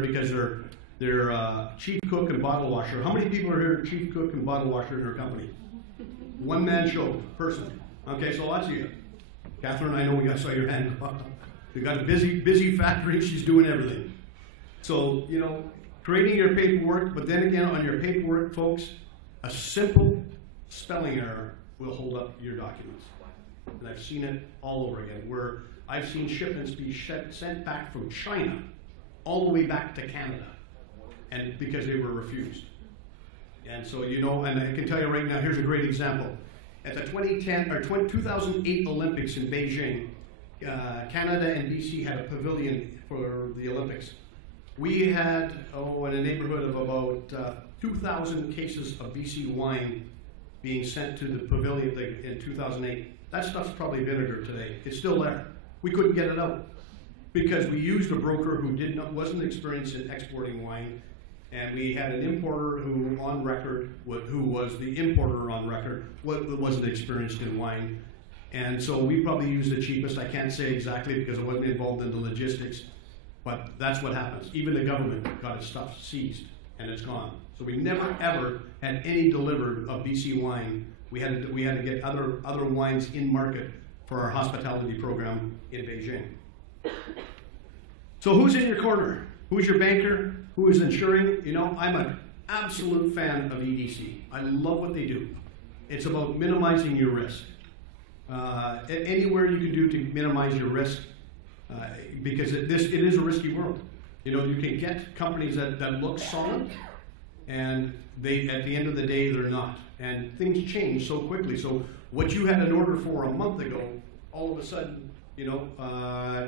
because they're chief cook and bottle washer. How many people are here chief cook and bottle washer in our company? One man show, person. Okay, so lots of you. Catherine, I know we saw your hand go up. We got a busy factory, she's doing everything. So, you know, creating your paperwork, but then again, on your paperwork, folks, a simple spelling error will hold up your documents. And I've seen it all over again, where I've seen shipments be sent back from China all the way back to Canada, and because they were refused. And so, you know, and I can tell you right now, here's a great example. At the 2008 Olympics in Beijing, Canada and BC had a pavilion for the Olympics. We had, in a neighborhood of about 2,000 cases of BC wine being sent to the pavilion in 2008. That stuff's probably vinegar today. It's still there. We couldn't get it out because we used a broker who wasn't experienced in exporting wine, and we had an importer who on record, who was the importer on record, wasn't experienced in wine. And so we probably used the cheapest. I can't say exactly because I wasn't involved in the logistics, but that's what happens. Even the government got its stuff seized and it's gone. So we never ever had any delivered of BC wine. We had to get other wines in market for our hospitality program in Beijing. So who's in your corner? Who's your banker? Who is insuring? You know, I'm an absolute fan of EDC. I love what they do. It's about minimizing your risk. Anywhere you can do to minimize your risk, because it is a risky world. You know, you can get companies that look solid, and at the end of the day, they're not. And things change so quickly. So what you had an order for a month ago, all of a sudden, you know,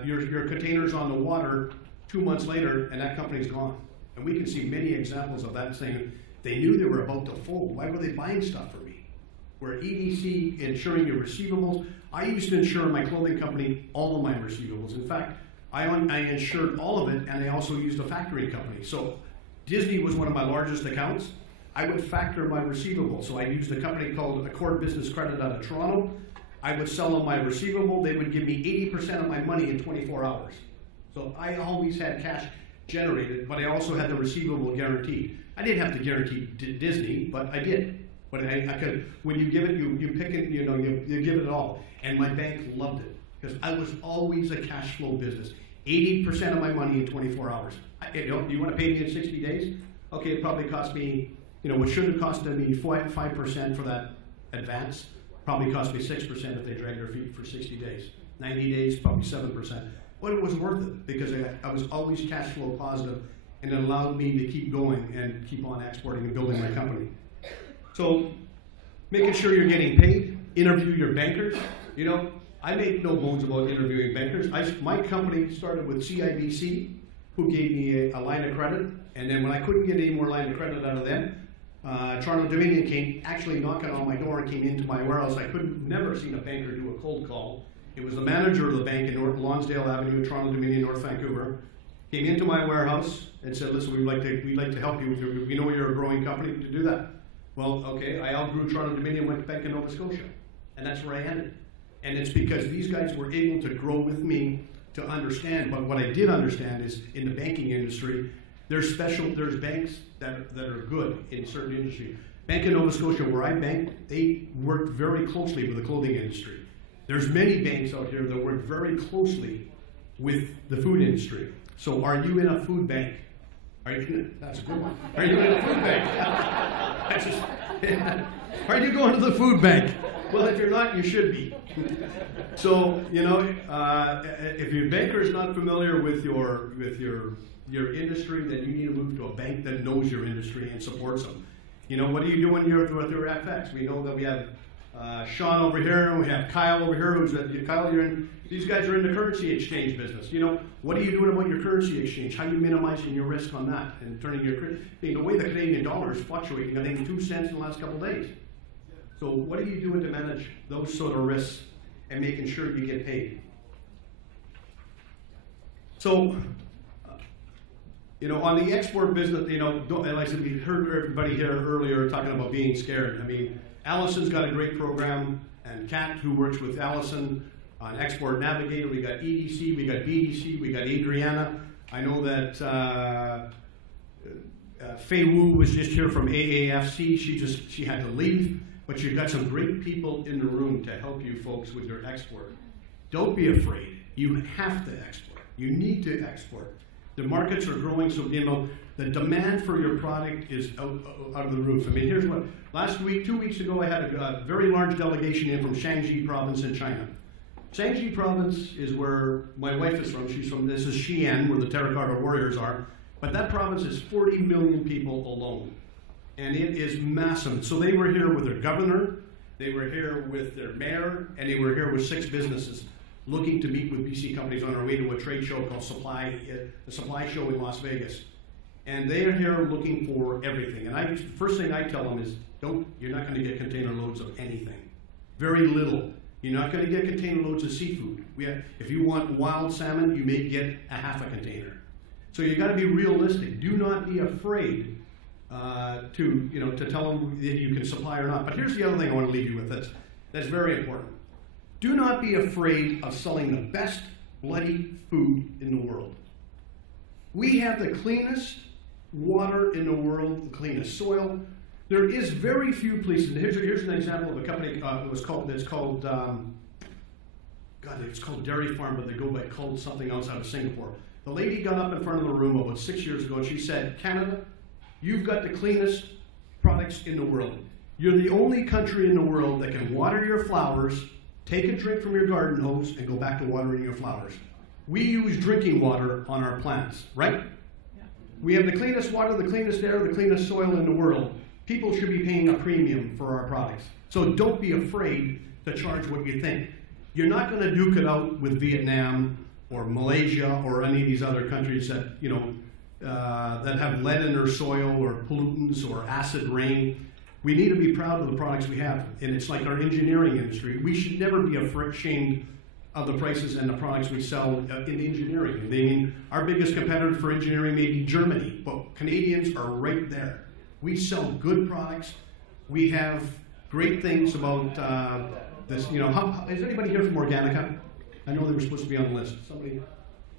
your container's on the water 2 months later, and that company's gone. And we can see many examples of that saying, they knew they were about to fold. Why were they buying stuff from me? Where EDC, insuring your receivables, I used to insure my clothing company all of my receivables. In fact, I insured all of it, and I also used a factoring company. So Disney was one of my largest accounts. I would factor my receivables. So I used a company called Accord Business Credit out of Toronto. I would sell them my receivable. They would give me 80% of my money in 24 hours. So I always had cash generated, but I also had the receivable guaranteed. I didn't have to guarantee Disney, but I did. But I could, when you give it, you pick it, you know, you give it all. And my bank loved it because I was always a cash flow business. 80% of my money in 24 hours. You know, you want to pay me in 60 days? Okay, it probably cost me, you know, what should have costed me 5% for that advance, probably cost me 6% if they drag their feet for 60 days. 90 days, probably 7%. But it was worth it because I was always cash flow positive, and it allowed me to keep going and keep on exporting and building my company. So making sure you're getting paid, interview your bankers. You know, I make no bones about interviewing bankers. My company started with CIBC, who gave me a line of credit, and then when I couldn't get any more line of credit out of them, Toronto Dominion came actually knocking on my door and came into my warehouse. I never seen a banker do a cold call. It was the manager of the bank in North Lonsdale Avenue, Toronto Dominion, North Vancouver, came into my warehouse and said, listen, we'd like to help you. We know you're a growing company to do that. Well, okay, I outgrew Toronto Dominion, went to Bank of Nova Scotia, and that's where I ended. And it's because these guys were able to grow with me to understand. But what I did understand is in the banking industry, there's banks that are good in certain industry. Bank of Nova Scotia, where I banked, they worked very closely with the clothing industry. There's many banks out here that work very closely with the food industry. So are you in a food bank? That's a good one. Are you in a food bank? Are you going to the food bank? Well, if you're not, you should be. So, you know, if your banker is not familiar with your industry, then you need to move to a bank that knows your industry and supports them. You know, what are you doing with your FX? We know that we have Sean over here, and we have Kyle over here. Kyle, these guys are in the currency exchange business. You know, what are you doing about your currency exchange? How are you minimizing your risk on that and turning the way the Canadian dollar is fluctuating, I think 2 cents in the last couple of days. So what are you doing to manage those sort of risks and making sure you get paid? So, you know, on the export business, you know, like I said, we heard everybody here earlier talking about being scared. I mean, Allison's got a great program, and Kat, who works with Allison on Export Navigator, we got EDC, we got BDC, we got Adriana. I know that Fei Wu was just here from AAFC. She had to leave, but you've got some great people in the room to help you folks with your export. Don't be afraid. You have to export. You need to export. The markets are growing, so the demand for your product is out of the roof. I mean, here's what, last week, 2 weeks ago, I had a very large delegation in from Shaanxi province in China. Shaanxi province is where my wife is from. She's from, this is Xi'an, where the Terracotta Warriors are. But that province is 40 million people alone. And it is massive. So they were here with their governor, they were here with their mayor, and they were here with 6 businesses looking to meet with BC companies on our way to a trade show called the Supply Show in Las Vegas. And they are here looking for everything. And first thing I tell them is, you're not going to get container loads of anything. Very little. You're not going to get container loads of seafood. If you want wild salmon, you may get a half a container. So you got to be realistic. Do not be afraid to tell them that you can supply or not. But here's the other thing I want to leave you with. That's very important. Do not be afraid of selling the best bloody food in the world. We have the cleanest water in the world, the cleanest soil. There is very few places. Here's an example of a company it's called Dairy Farm, but they go by called something else out of Singapore. The lady got up in front of the room about 6 years ago and she said, Canada, you've got the cleanest products in the world. You're the only country in the world that can water your flowers, take a drink from your garden hose, and go back to watering your flowers. We use drinking water on our plants, right? Yeah. We have the cleanest water, the cleanest air, the cleanest soil in the world. People should be paying a premium for our products. So don't be afraid to charge what you think. You're not going to duke it out with Vietnam or Malaysia or any of these other countries that, that have lead in their soil or pollutants or acid rain. We need to be proud of the products we have. And it's like our engineering industry. We should never be ashamed of the prices and the products we sell in engineering. I mean, our biggest competitor for engineering may be Germany, but Canadians are right there. We sell good products. We have great things about this. Is anybody here from Organica? I know they were supposed to be on the list. Somebody.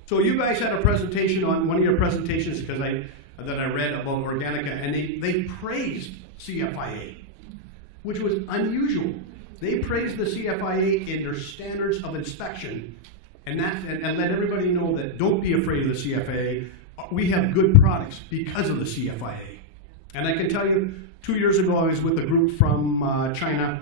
So you guys had a presentation on one of your presentations that I read about Organica, and they praised CFIA, which was unusual. They praised the CFIA in their standards of inspection, and let everybody know that don't be afraid of the CFIA. We have good products because of the CFIA. And I can tell you, 2 years ago I was with a group from China,